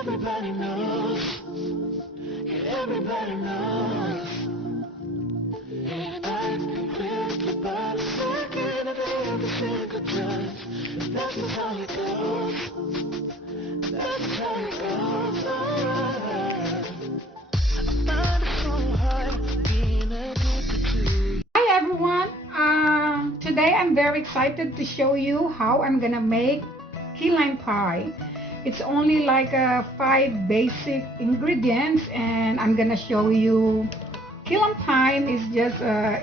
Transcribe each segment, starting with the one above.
Everybody knows. Yeah, everybody knows. And I can quickly by the second of every single time. That's just how it goes. That's just how it goes. Alright. I find it so hard being addicted to you. Hi everyone. Today I'm very excited to show you how I'm gonna make key lime pie. It's only like 5 basic ingredients, and I'm gonna show you. Key lime pie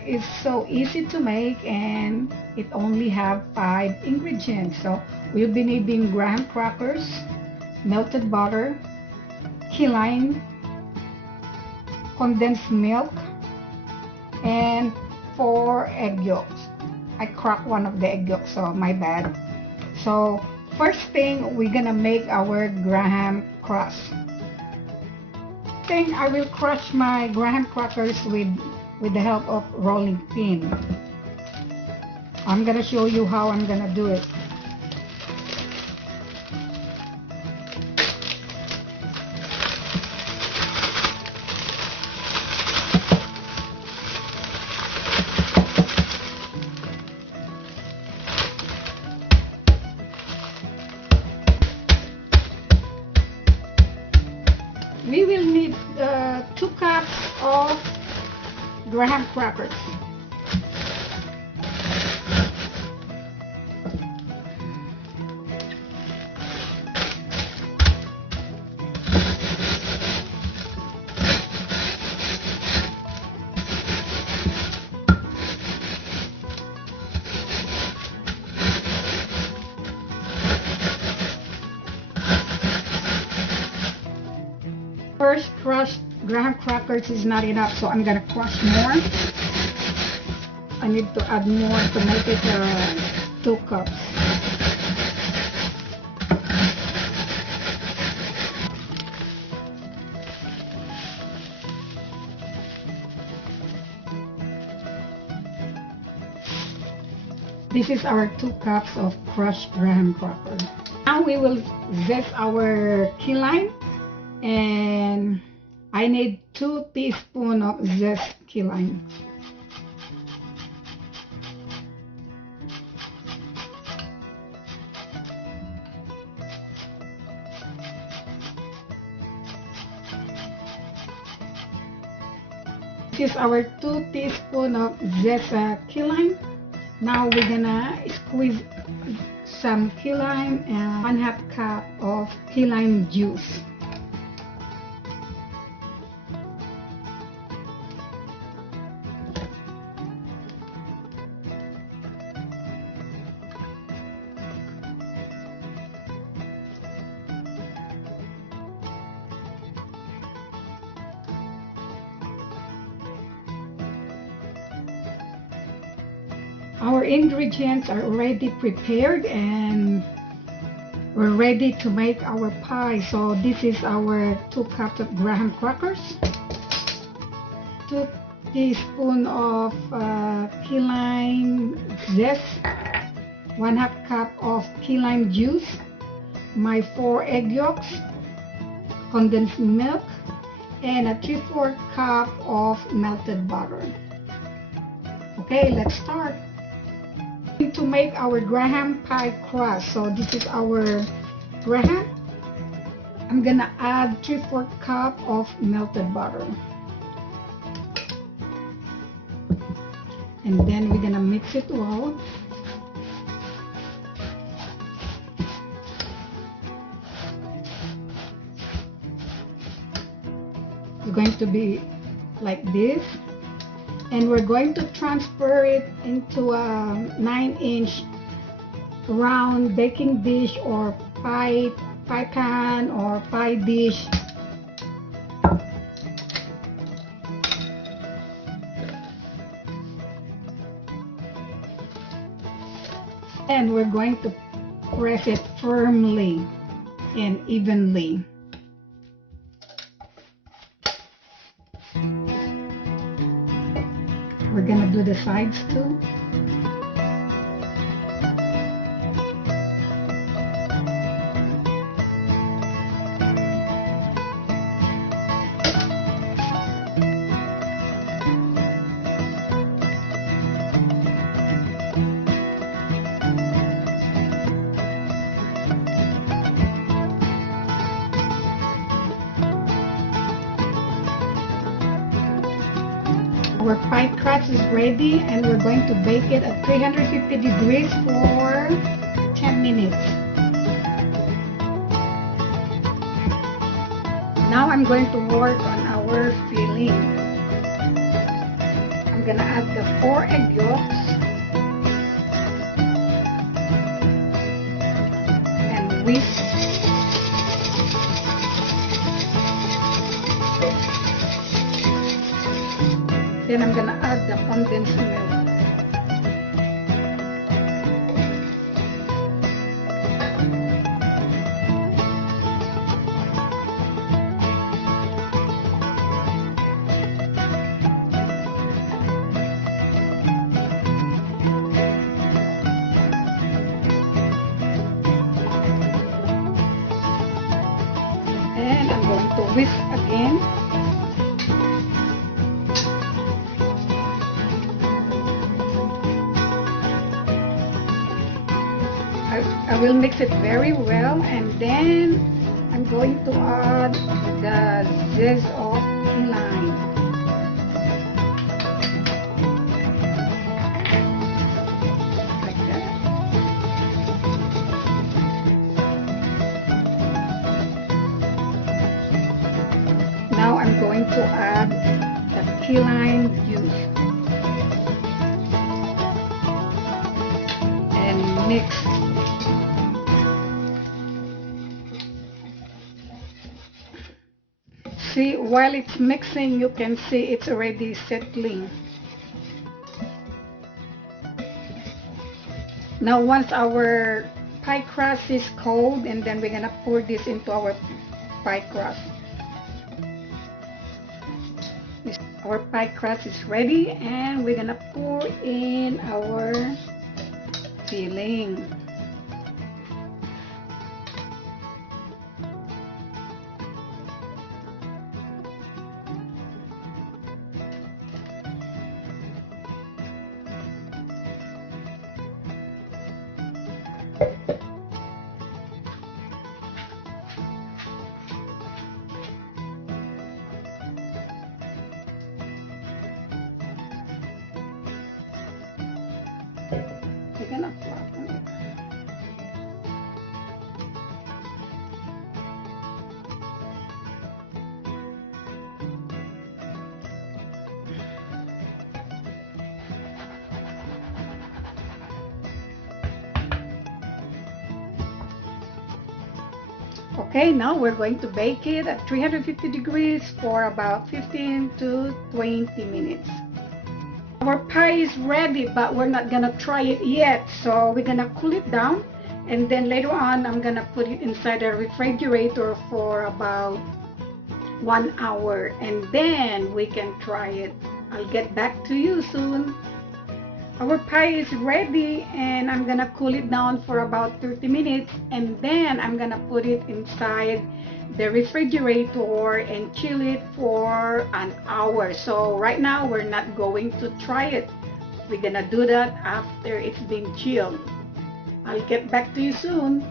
is so easy to make, and it only have 5 ingredients. So we'll be needing graham crackers, melted butter, key lime, condensed milk, and 4 egg yolks. I cracked one of the egg yolks, so my bad. So first thing, we're gonna make our graham crust. Thing, I will crush my graham crackers with the help of rolling pin. I'm gonna show you how I'm gonna do it. We will need 2 cups of graham crackers. First crushed graham crackers is not enough, so I'm gonna crush more. I need to add more to make it 2 cups. This is our 2 cups of crushed graham cracker. Now we will zest our key lime, and I need 2 teaspoons of zest key lime. This is our 2 teaspoons of zest key lime. Now we're gonna squeeze some key lime and 1/2 cup of key lime juice. Our ingredients are already prepared, and we're ready to make our pie. So this is our 2 cups of graham crackers, 2 teaspoons of key lime zest, 1/2 cup of key lime juice, my 4 egg yolks, condensed milk, and a 3/4 cup of melted butter. Okay, let's start. To make our graham pie crust, so this is our graham. I'm gonna add 3/4 cup of melted butter, and then we're gonna mix it well. It's going to be like this, and we're going to transfer it into a 9-inch round baking dish or pie pan or pie dish. And we're going to press it firmly and evenly. We're gonna do the sides too. our pie crust is ready, and we're going to bake it at 350 degrees for 10 minutes. Now I'm going to work on our filling. I'm gonna add the 4 egg yolks and whisk. Then I'm gonna add the condensed milk. And I'm going to whisk again. I will mix it very well, and then I'm going to add the zest of key lime. Like that. Now I'm going to add the key lime juice and mix. See, while it's mixing, you can see it's already settling. Now once our pie crust is cold, and then we're gonna pour this into our pie crust. Our pie crust is ready, and we're gonna pour in our filling. We're gonna flatten it. Okay, now we're going to bake it at 350 degrees for about 15 to 20 minutes. Our pie is ready, but we're not gonna try it yet, so we're gonna cool it down, and then later on I'm gonna put it inside the refrigerator for about 1 hour, and then we can try it. I'll get back to you soon. Our pie is ready, and I'm gonna cool it down for about 30 minutes, and then I'm gonna put it inside the refrigerator and chill it for an hour. So right now we're not going to try it. We're gonna do that after it's been chilled. I'll get back to you soon.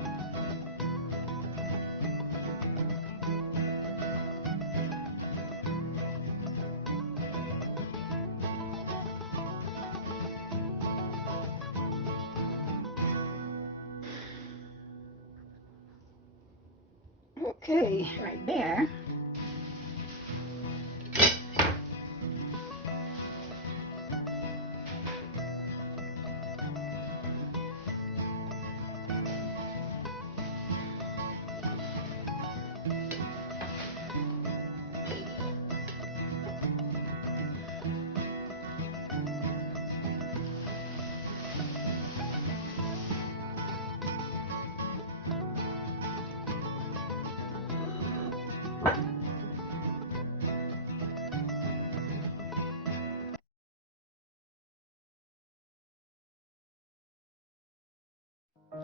Okay, right there.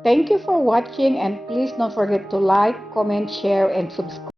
Thank you for watching, and please don't forget to like, comment, share, and subscribe.